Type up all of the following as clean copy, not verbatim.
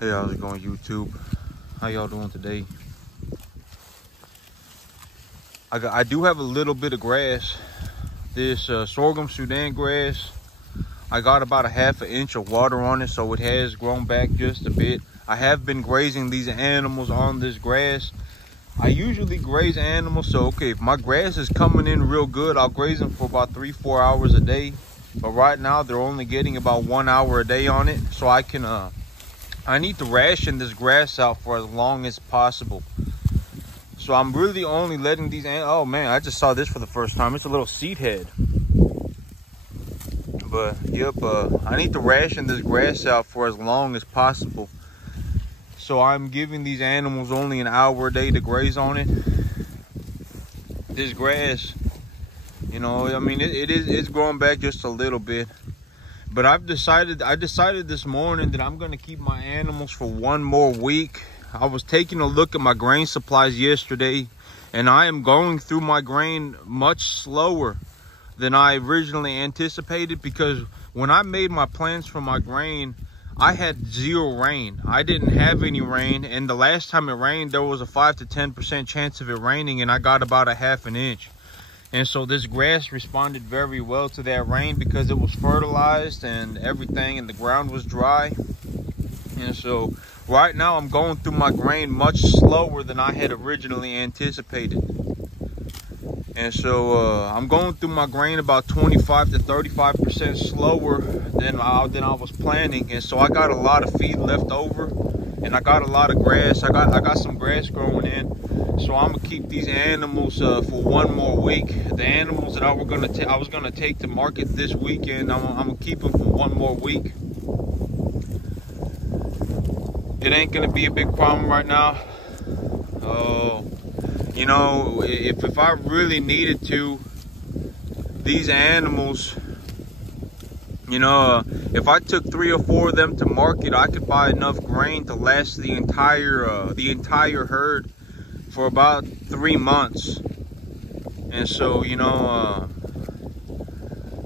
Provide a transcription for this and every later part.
Hey, how's it going, YouTube? How y'all doing today? I do have a little bit of grass. This sorghum Sudan grass. I got about 1/2 inch of water on it, so it has grown back just a bit. I have been grazing these animals on this grass. I usually graze animals, so okay, if my grass is coming in real good, I'll graze them for about 3-4 hours a day. But right now, they're only getting about 1 hour a day on it, so I need to ration this grass out for as long as possible. So I'm really only letting these oh man, I just saw this for the first time. It's a little seed head. But yep, I need to ration this grass out for as long as possible. So I'm giving these animals only 1 hour a day to graze on it. This grass, you know, I mean, it's growing back just a little bit. But I decided this morning that I'm gonna keep my animals for 1 more week. I was taking a look at my grain supplies yesterday, and I am going through my grain much slower than I originally anticipated, because when I made my plans for my grain, I had 0 rain. I didn't have any rain, and the last time it rained, there was a 5 to 10% chance of it raining, and I got about 1/2 inch. And so this grass responded very well to that rain because it was fertilized and everything, and the ground was dry. And so right now I'm going through my grain much slower than I had originally anticipated. And so I'm going through my grain about 25 to 35% slower than I was planning. And so I got a lot of feed left over, and I got a lot of grass. I got some grass growing in. So I'm gonna keep these animals for 1 more week. The animals that I was gonna take to market this weekend, I'm gonna keep them for 1 more week. It ain't gonna be a big problem right now. You know, if I really needed to, these animals, you know, if I took 3 or 4 of them to market, I could buy enough grain to last the entire herd for about 3 months. And so, you know,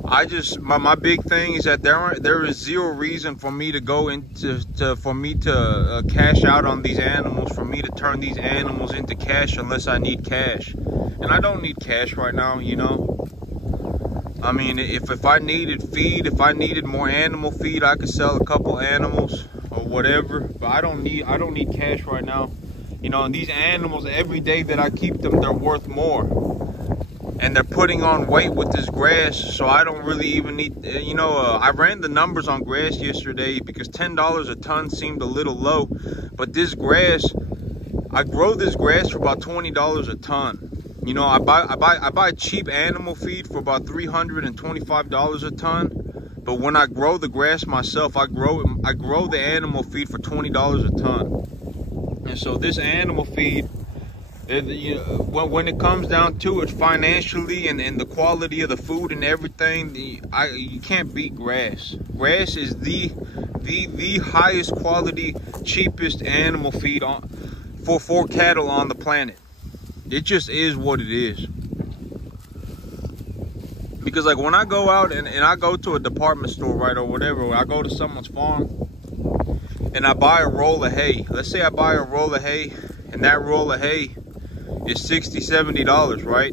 my big thing is that there is 0 reason for me to go into cash out on these animals, for me to turn these animals into cash, unless I need cash. And I don't need cash right now, you know. I mean, if I needed feed, if I needed more animal feed, I could sell a couple animals or whatever. But I don't need cash right now. You know, and these animals, every day that I keep them, they're worth more. And they're putting on weight with this grass, so I don't really even need, you know, I ran the numbers on grass yesterday because $10 a ton seemed a little low. But this grass, I grow this grass for about $20 a ton. You know, I buy cheap animal feed for about $325 a ton. But when I grow the grass myself, I grow the animal feed for $20 a ton. And so this animal feed, you know, when it comes down to it financially and the quality of the food and everything, you can't beat grass. Grass is the highest quality, cheapest animal feed for cattle on the planet. It just is what it is. Because like when I go out and I go to a department store, right, or whatever, I go to someone's farm and I buy a roll of hay. Let's say I buy a roll of hay, and that roll of hay is $60, $70, right?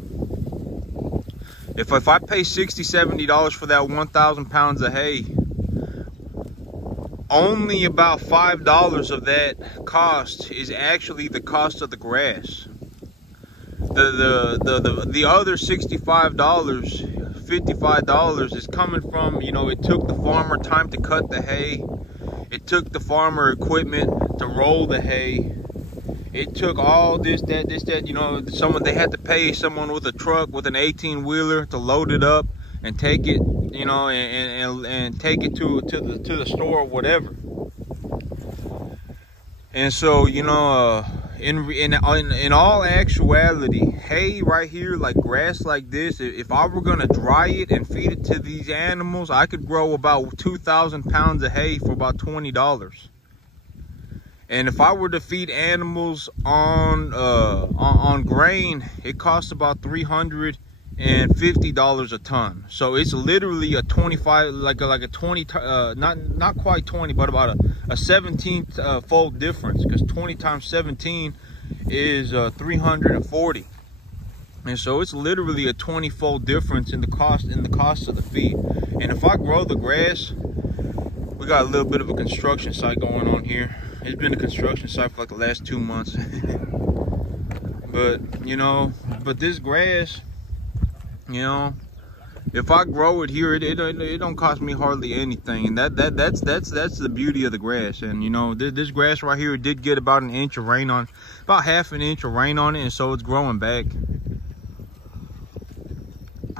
If I pay $60, $70 for that 1,000 pounds of hay, only about $5 of that cost is actually the cost of the grass. The other $65, $55 is coming from, you know, it took the farmer time to cut the hay. It took the farmer equipment to roll the hay. It took all this, that, you know, they had to pay someone with a truck, with an 18-wheeler to load it up and take it, you know, and take it to the store or whatever. And so, you know, in all actuality, hay right here, like grass like this, if I were gonna dry it and feed it to these animals, I could grow about 2,000 pounds of hay for about $20. And if I were to feed animals on grain, it costs about $300 and $50 a ton. So it's literally a 25, like a 20, not quite 20, but about a 17 fold difference, because 20 times 17 is 340. And so it's literally a 20-fold difference in the cost of the feed. And if I grow the grass, we got a little bit of a construction site going on here. It's been a construction site for like the last 2 months. But you know, this grass, you know, if I grow it here, it don't cost me hardly anything. And that's the beauty of the grass. And you know, this grass right here did get about an inch of rain on, about half an inch of rain on it, and so it's growing back.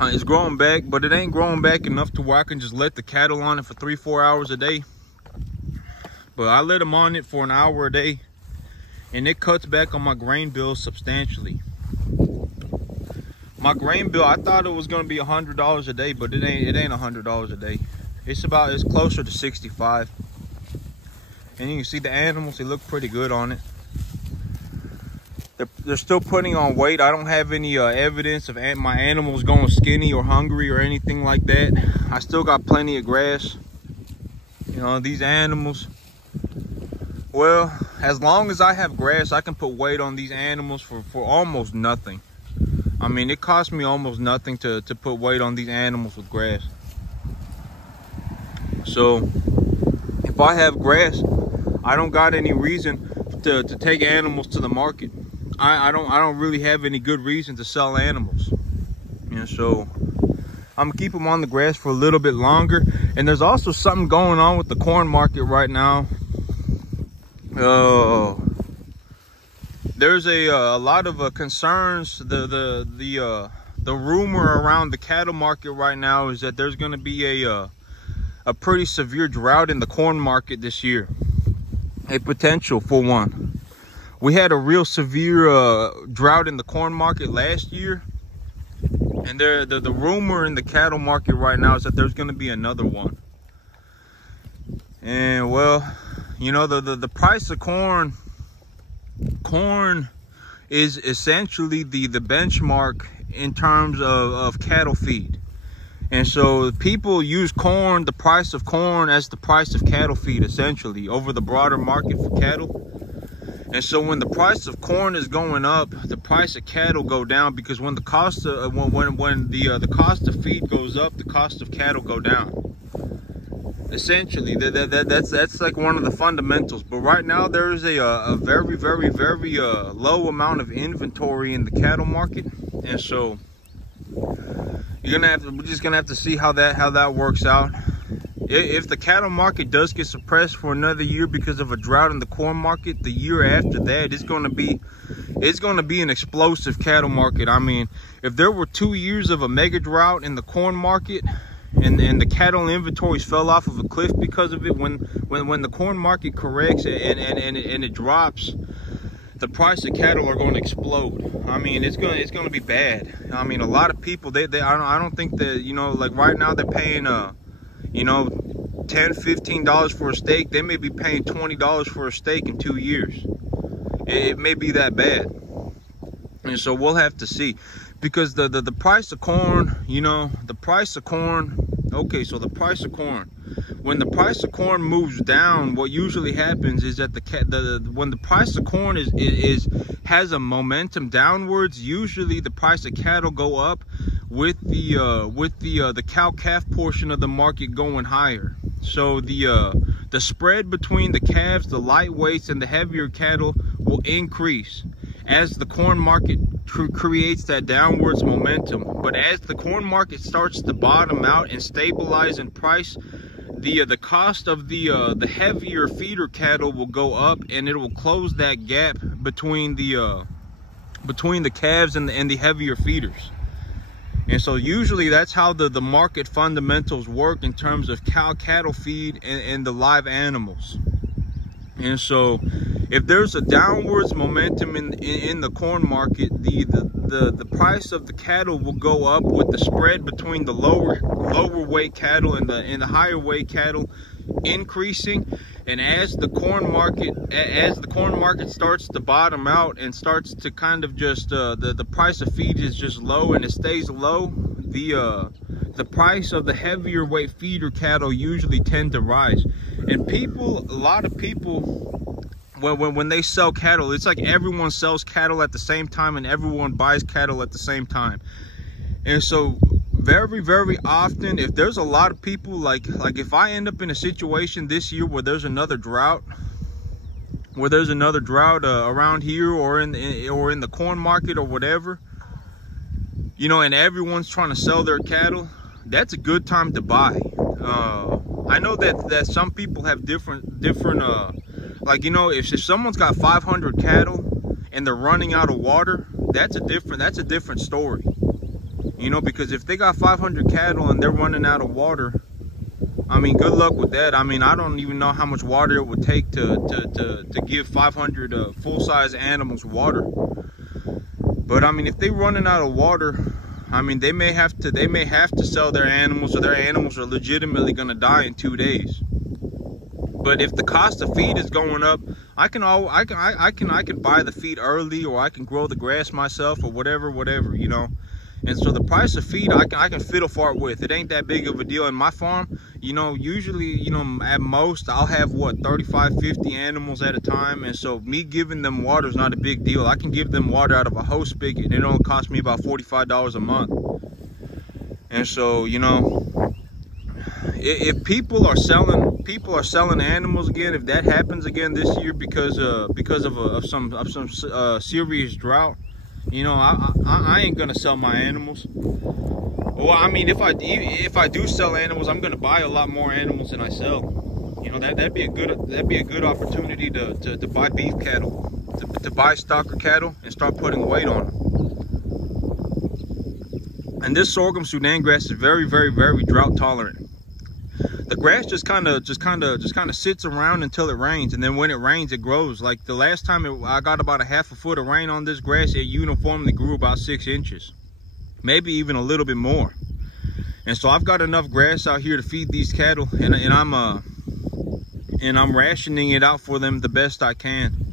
It's growing back, but it ain't growing back enough to where I can just let the cattle on it for 3-4 hours a day. But I let them on it for an hour a day, and it cuts back on my grain bill substantially. My grain bill, I thought it was gonna be $100 a day, but it ain't $100 a day. It's closer to 65. And you can see the animals, they look pretty good on it. They're still putting on weight. I don't have any evidence of my animals going skinny or hungry or anything like that. I still got plenty of grass. You know, these animals, well, as long as I have grass, I can put weight on these animals for almost nothing. I mean, it costs me almost nothing to put weight on these animals with grass. So if I have grass, I don't got any reason to take animals to the market. I don't really have any good reason to sell animals. You know, so I'm gonna keep them on the grass for a little bit longer. And there's also something going on with the corn market right now. There's a lot of concerns. The rumor around the cattle market right now is that there's going to be a pretty severe drought in the corn market this year. A potential for one. We had a real severe drought in the corn market last year, and the rumor in the cattle market right now is that there's going to be another one. And well, you know, the price of corn is essentially the benchmark in terms of cattle feed. And so people use corn, the price of corn, as the price of cattle feed, essentially, over the broader market for cattle. And so when the price of corn is going up, the price of cattle go down, because when the cost of the cost of feed goes up, the cost of cattle go down. Essentially, that's like one of the fundamentals. But right now there is a very low amount of inventory in the cattle market, and so we're just gonna have to see how that works out. If the cattle market does get suppressed for another year because of a drought in the corn market, the year after that, it's gonna be an explosive cattle market. I mean, if there were 2 years of a mega drought in the corn market, and the cattle inventories fell off of a cliff because of it, when the corn market corrects and it drops, the price of cattle are going to explode. I mean, it's going to be bad. I mean, a lot of people, I don't think that, you know, like right now they're paying you know, $10-15 for a steak. They may be paying $20 for a steak in 2 years. It may be that bad. And so we'll have to see, because the price of corn, you know, the price of corn, okay, so the price of corn, when the price of corn moves down, what usually happens is that when the price of corn has a momentum downwards, usually the price of cattle go up, with the cow-calf portion of the market going higher. So the spread between the calves, the lightweights, and the heavier cattle will increase as the corn market creates that downwards momentum. But as the corn market starts to bottom out and stabilize in price, the cost of the heavier feeder cattle will go up, and it will close that gap between the calves and the heavier feeders. And so usually that's how the market fundamentals work in terms of cattle feed and the live animals. And so if there's a downwards momentum in the corn market, the price of the cattle will go up, with the spread between the lower weight cattle and the higher weight cattle increasing. And as the corn market starts to bottom out and starts to kind of just the price of feed is just low and it stays low, the price of the heavier weight feeder cattle usually tend to rise. And people, a lot of people, when they sell cattle, it's like everyone sells cattle at the same time and everyone buys cattle at the same time. And so very, very often, if there's a lot of people, like if I end up in a situation this year where there's another drought, around here or in the corn market or whatever, you know, and everyone's trying to sell their cattle, that's a good time to buy. I know that some people have different like, you know, if someone's got 500 cattle and they're running out of water, that's a different story. You know, because if they got 500 cattle and they're running out of water, I mean, good luck with that. I mean, I don't even know how much water it would take to give 500 full-size animals water. But I mean, if they're running out of water, I mean, they may have to sell their animals, or their animals are legitimately going to die in 2 days. But if the cost of feed is going up, I can buy the feed early, or I can grow the grass myself, or whatever, you know. And so the price of feed, I can fiddle fart with. It ain't that big of a deal. In my farm, you know, usually, you know, at most, I'll have, what, 35, 50 animals at a time. And so me giving them water is not a big deal. I can give them water out of a hose spigot, and it only costs me about $45 a month. And so, you know, if people are selling animals again, if that happens again this year because of some serious drought, you know, I ain't gonna sell my animals. Well, I mean, if I do sell animals, I'm gonna buy a lot more animals than I sell. You know, that'd be a good opportunity to buy beef cattle, to buy stocker cattle and start putting weight on them. And this sorghum Sudan grass is very, very, very drought tolerant. The grass just kind of sits around until it rains, and then when it rains, it grows. Like the last time I got about a half a foot of rain on this grass, it uniformly grew about 6 inches, maybe even a little bit more. And so I've got enough grass out here to feed these cattle, and I'm rationing it out for them the best I can.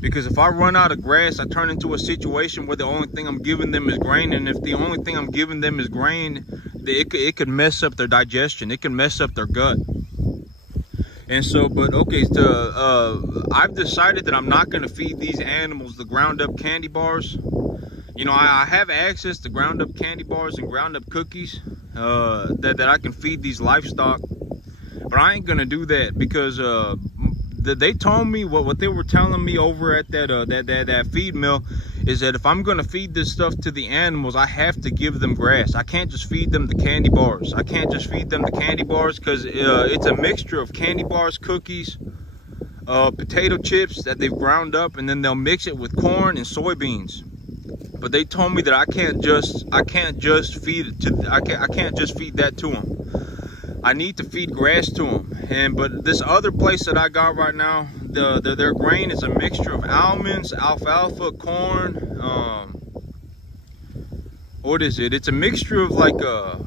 Because if I run out of grass, I turn into a situation where the only thing I'm giving them is grain, and if the only thing I'm giving them is grain, it could mess up their digestion. It can mess up their gut. And so, but okay, I've decided that I'm not going to feed these animals the ground up candy bars. You know, I have access to ground up candy bars and ground up cookies that I can feed these livestock, but I ain't going to do that because they told me what they were telling me over at that feed mill is that if I'm going to feed this stuff to the animals, I have to give them grass. I can't just feed them the candy bars. I can't just feed them the candy bars because it's a mixture of candy bars, cookies, potato chips that they've ground up, and then they'll mix it with corn and soybeans. But they told me that I can't just feed it to I can't just feed that to them. I need to feed grass to them. But this other place that I got right now, their grain is a mixture of almonds, alfalfa, corn. What is it? It's a mixture of like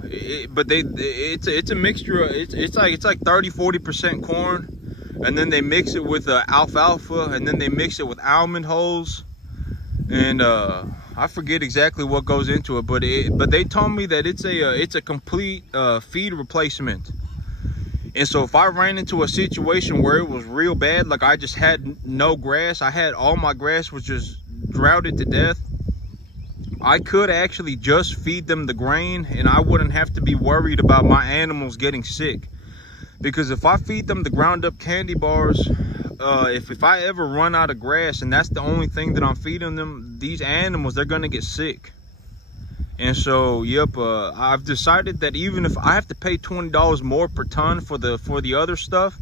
it's a mixture. It's like 30-40% corn, and then they mix it with alfalfa, and then they mix it with almond hulls, and I forget exactly what goes into it, but they told me that it's a complete feed replacement. And so if I ran into a situation where it was real bad, like I just had no grass, all my grass was just droughted to death, I could actually just feed them the grain, and I wouldn't have to be worried about my animals getting sick. Because if I feed them the ground up candy bars, if I ever run out of grass and that's the only thing that I'm feeding them, these animals, they're gonna get sick. And so, yep, I've decided that even if I have to pay $20 more per ton for the other stuff,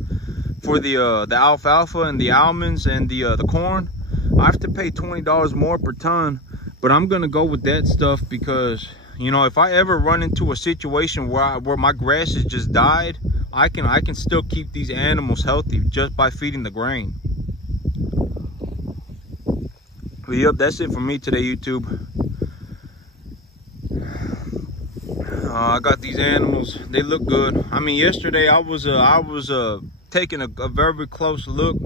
for the alfalfa and the almonds and the corn, I have to pay $20 more per ton. But I'm gonna go with that stuff because, you know, if I ever run into a situation where my grass has just died, I can still keep these animals healthy just by feeding the grain. But yep, that's it for me today, YouTube. I got these animals. They look good. I mean, yesterday I was taking a very close look.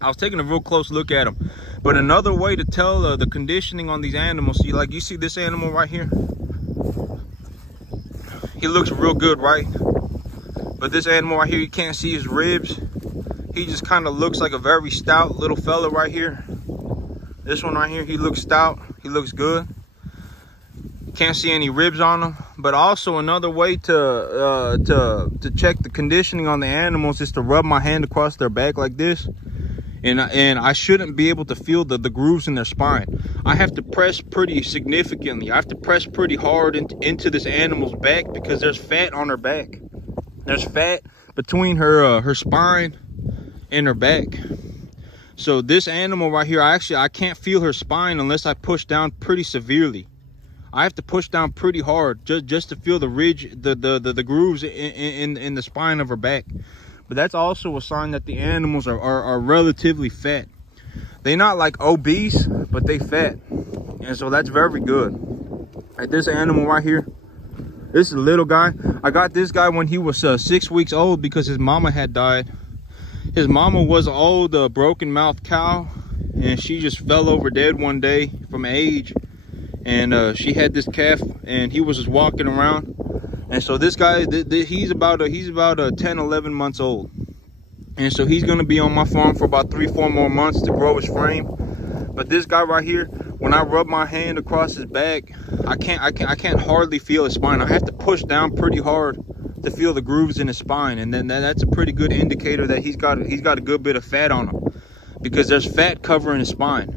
I was taking a real close look at them. But another way to tell the conditioning on these animals, you see this animal right here? He looks real good, right? But this animal right here, you can't see his ribs. He just kind of looks like a very stout little fella right here. This one right here, he looks stout. He looks good. Can't see any ribs on him. But also another way to check the conditioning on the animals is to rub my hand across their back like this. And I shouldn't be able to feel the grooves in their spine. I have to press pretty significantly. I have to press pretty hard into this animal's back because there's fat on her back. There's fat between her spine and her back. So this animal right here, I can't feel her spine unless I push down pretty severely. I have to push down pretty hard just to feel the ridge, the grooves in the spine of her back. But that's also a sign that the animals are relatively fat. They're not like obese, but they fat. And so that's very good. Like this animal right here, this is a little guy. I got this guy when he was 6 weeks old because his mama had died. His mama was an old broken mouth cow, and she just fell over dead one day from age. And she had this calf, and he was just walking around. And so this guy, he's about 10, 11 months old. And so he's gonna be on my farm for about 3-4 more months to grow his frame. But this guy right here, when I rub my hand across his back, I can't hardly feel his spine. I have to push down pretty hard to feel the grooves in his spine. And then that's a pretty good indicator that he's got a good bit of fat on him, because there's fat covering his spine.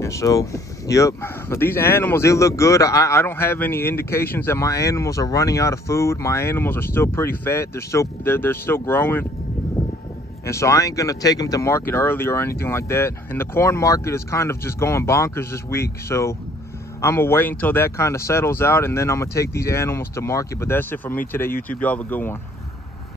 And so, yep. But these animals, they look good. I don't have any indications that my animals are running out of food. My animals are still pretty fat. They're still growing. And so I ain't gonna take them to market early or anything like that. And the corn market is kind of just going bonkers this week. So I'm gonna wait until that kind of settles out, and then I'm gonna take these animals to market. But that's it for me today, YouTube. Y'all have a good one.